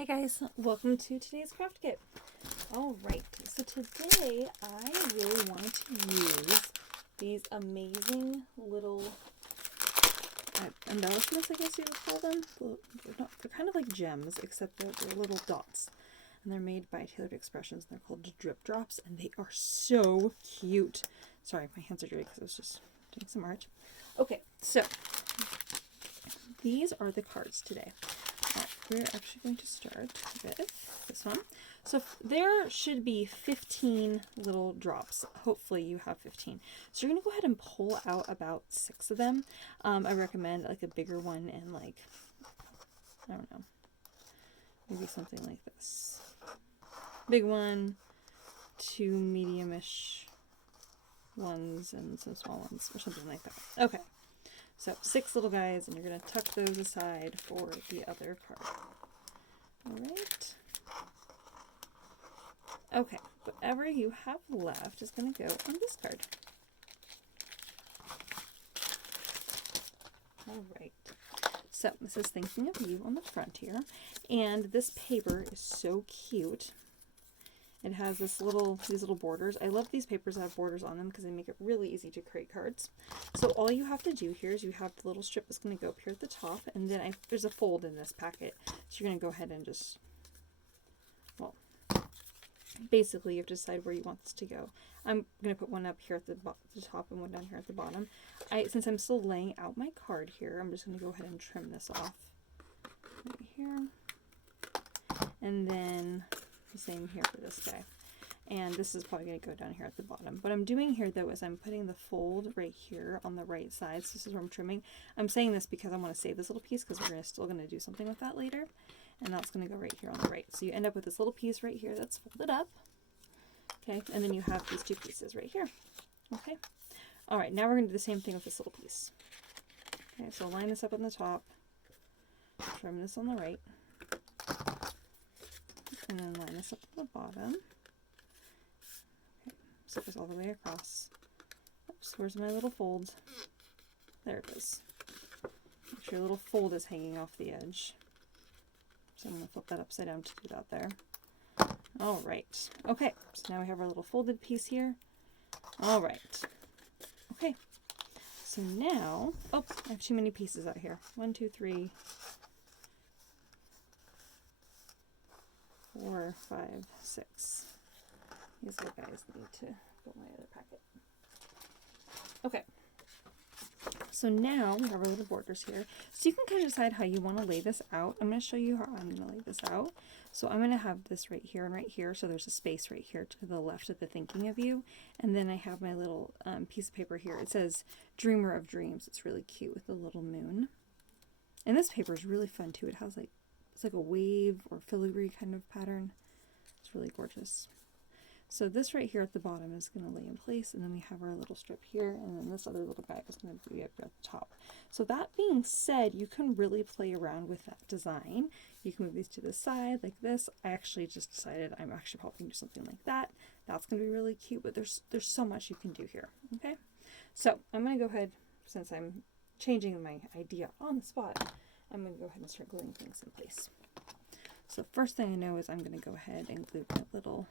Hi guys, welcome to today's craft kit. Alright, so today I really wanted to use these amazing little embellishments, I guess you would call them. They're kind of like gems, except they're little dots. And they're made by Tailored Expressions, and they're called Drip Drops, and they are so cute. Sorry, my hands are dirty because I was just doing some art. Okay, so these are the cards today. We're actually going to start with this one. So there should be 15 little drops. Hopefully you have 15. So you're going to go ahead and pull out about 6 of them. I recommend like a bigger one and like, I don't know, maybe something like this. Big one, 2 medium-ish ones, and some small ones or something like that. Okay. So 6 little guys, and you're going to tuck those aside for the other card. Alright. Okay, whatever you have left is going to go on this card. Alright. So this is Thinking of You on the front here. And this paper is so cute. It has these little borders. I love these papers that have borders on them because they make it really easy to create cards. So all you have to do here is you have the little strip that's going to go up here at the top, and then there's a fold in this packet. So you're going to go ahead and just, well, basically you have to decide where you want this to go. I'm going to put one up here at the top and one down here at the bottom. Since I'm still laying out my card here, I'm just going to go ahead and trim this off right here. And then the same here for this guy. And this is probably going to go down here at the bottom. What I'm doing here though is I'm putting the fold right here on the right side. So this is where I'm trimming. I'm saying this because I want to save this little piece because we're still going to do something with that later. And that's going to go right here on the right. So you end up with this little piece right here that's folded up. Okay, and then you have these 2 pieces right here. Okay. Alright, now we're going to do the same thing with this little piece. Okay, so line this up on the top. Trim this on the right. And then line this up at the bottom. Okay, so it goes all the way across. Oops, where's my little fold? There it is. Make sure your little fold is hanging off the edge. So I'm going to flip that upside down to do that there. Alright. Okay, so now we have our little folded piece here. Alright. Okay. So now, oh, I have too many pieces out here. 1, 2, 3, 4, 5, 6. These little guys need to go in my other packet. Okay. So now we have our little borders here. So you can kind of decide how you want to lay this out. I'm going to show you how I'm going to lay this out. So I'm going to have this right here and right here. So there's a space right here to the left of the Thinking of You. And then I have my little piece of paper here. It says Dreamer of Dreams. It's really cute with a little moon. And this paper is really fun too. It has like, it's like a wave or filigree kind of pattern. It's really gorgeous. So this right here at the bottom is going to lay in place, and then we have our little strip here, and then this other little guy is going to be up at the top. So that being said, you can really play around with that design. You can move these to the side like this. I actually just decided I'm actually probably going to do something like that. That's going to be really cute, but there's so much you can do here. Okay, so I'm going to go ahead, since I'm changing my idea on the spot, I'm going to go ahead and start gluing things in place. So first thing I know is I'm going to go ahead and glue my little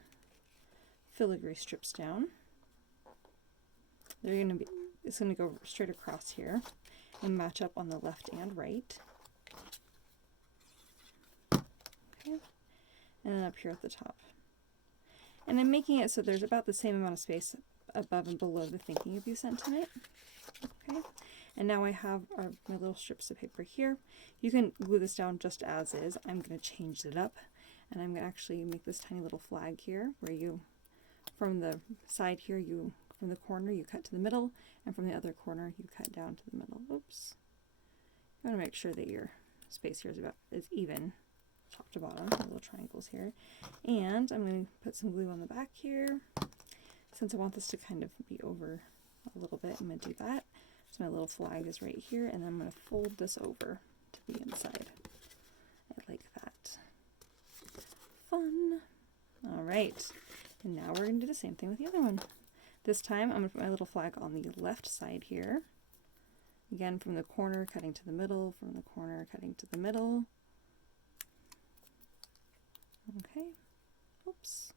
filigree strips down. It's going to go straight across here and match up on the left and right. Okay, and then up here at the top. And I'm making it so there's about the same amount of space above and below the Thinking of You sentiment. Okay, and now I have my little strips of paper here. You can glue this down just as is. I'm going to change it up, and I'm going to actually make this tiny little flag here where you, from the side here, from the corner you cut to the middle, and from the other corner you cut down to the middle. Oops. You want to make sure that your space here is even, top to bottom, little triangles here. And I'm going to put some glue on the back here. Since I want this to kind of be over a little bit, I'm going to do that. So my little flag is right here, and then I'm going to fold this over to the inside. I like that. Fun. All right. And now we're going to do the same thing with the other one. This time I'm going to put my little flag on the left side here. Again, from the corner cutting to the middle, from the corner cutting to the middle. Okay. Oops.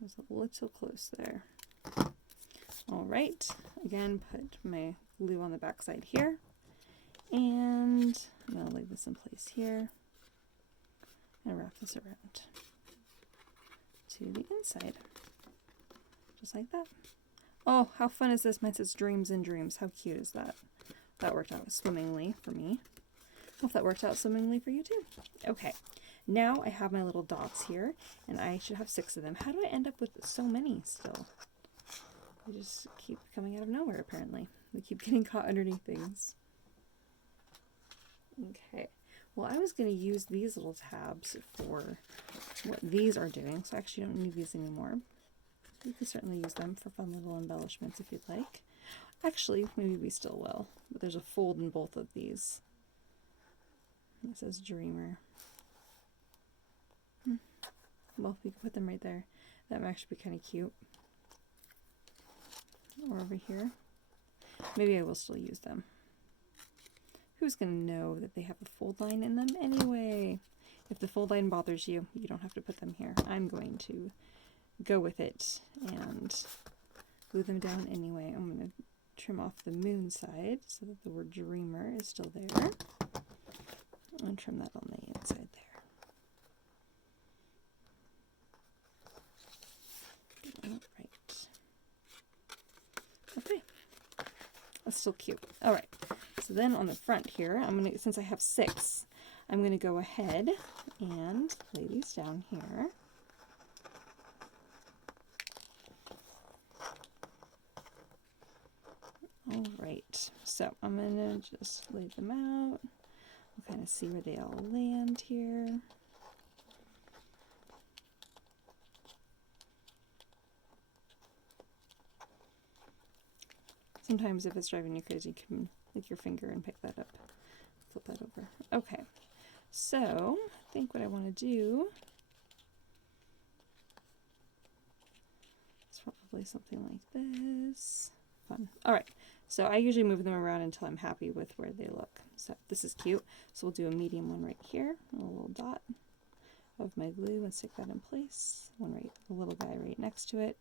I was a little close there. All right. Again, put my glue on the back side here. And I'm going to lay this in place here. And wrap this around to the inside. Just like that. Oh, how fun is this? Mine says Dreams and Dreams. How cute is that? That worked out swimmingly for me. Hope that worked out swimmingly for you too. Okay, now I have my little dots here, and I should have 6 of them. How do I end up with so many still? They just keep coming out of nowhere, apparently. They keep getting caught underneath things. Okay, well, I was going to use these little tabs for what these are doing, so I actually don't need these anymore. You can certainly use them for fun little embellishments if you'd like. Actually, maybe we still will, but there's a fold in both of these. It says Dreamer. Well, we can put them right there. That might actually be kind of cute. Or over here. Maybe I will still use them. Who's going to know that they have a fold line in them anyway? If the fold line bothers you, you don't have to put them here. I'm going to go with it and glue them down anyway. I'm going to trim off the moon side so that the word Dreamer is still there. And trim that on the inside there. All right. Okay. That's still cute. All right. So then on the front here, I'm going to, since I have 6, I'm going to go ahead and lay these down here. All right. So I'm going to just lay them out. We'll kind of see where they all land here. Sometimes if it's driving you crazy, you can lick your finger and pick that up. Flip that over. Okay, so I think what I want to do is probably something like this. Fun. All right, so I usually move them around until I'm happy with where they look. So this is cute. So we'll do a medium one right here, a little dot of my glue and stick that in place. One right, a little guy right next to it.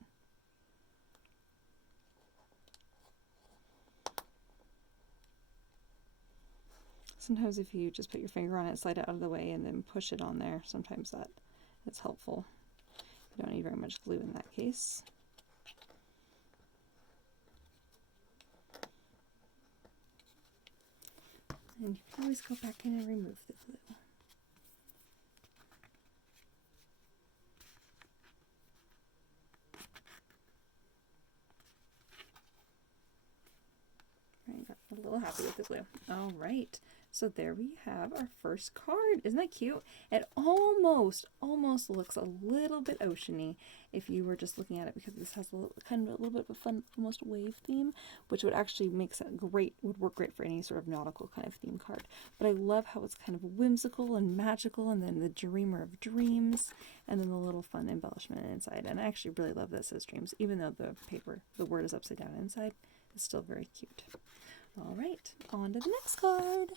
Sometimes if you just put your finger on it, slide it out of the way, and then push it on there, sometimes that's helpful. You don't need very much glue in that case. And you can always go back in and remove the glue. I got a little happy with the glue. All right, so there we have our first card. Isn't that cute? It almost looks a little bit oceany if you were just looking at it, because this has a little, kind of a little bit of a fun, almost wave theme, which would actually make it great, would work great for any sort of nautical kind of theme card. But I love how it's kind of whimsical and magical, and then the Dreamer of Dreams, and then the little fun embellishment inside. And I actually really love this as Dreams, even though the word is upside down inside. It's still very cute. All right, on to the next card.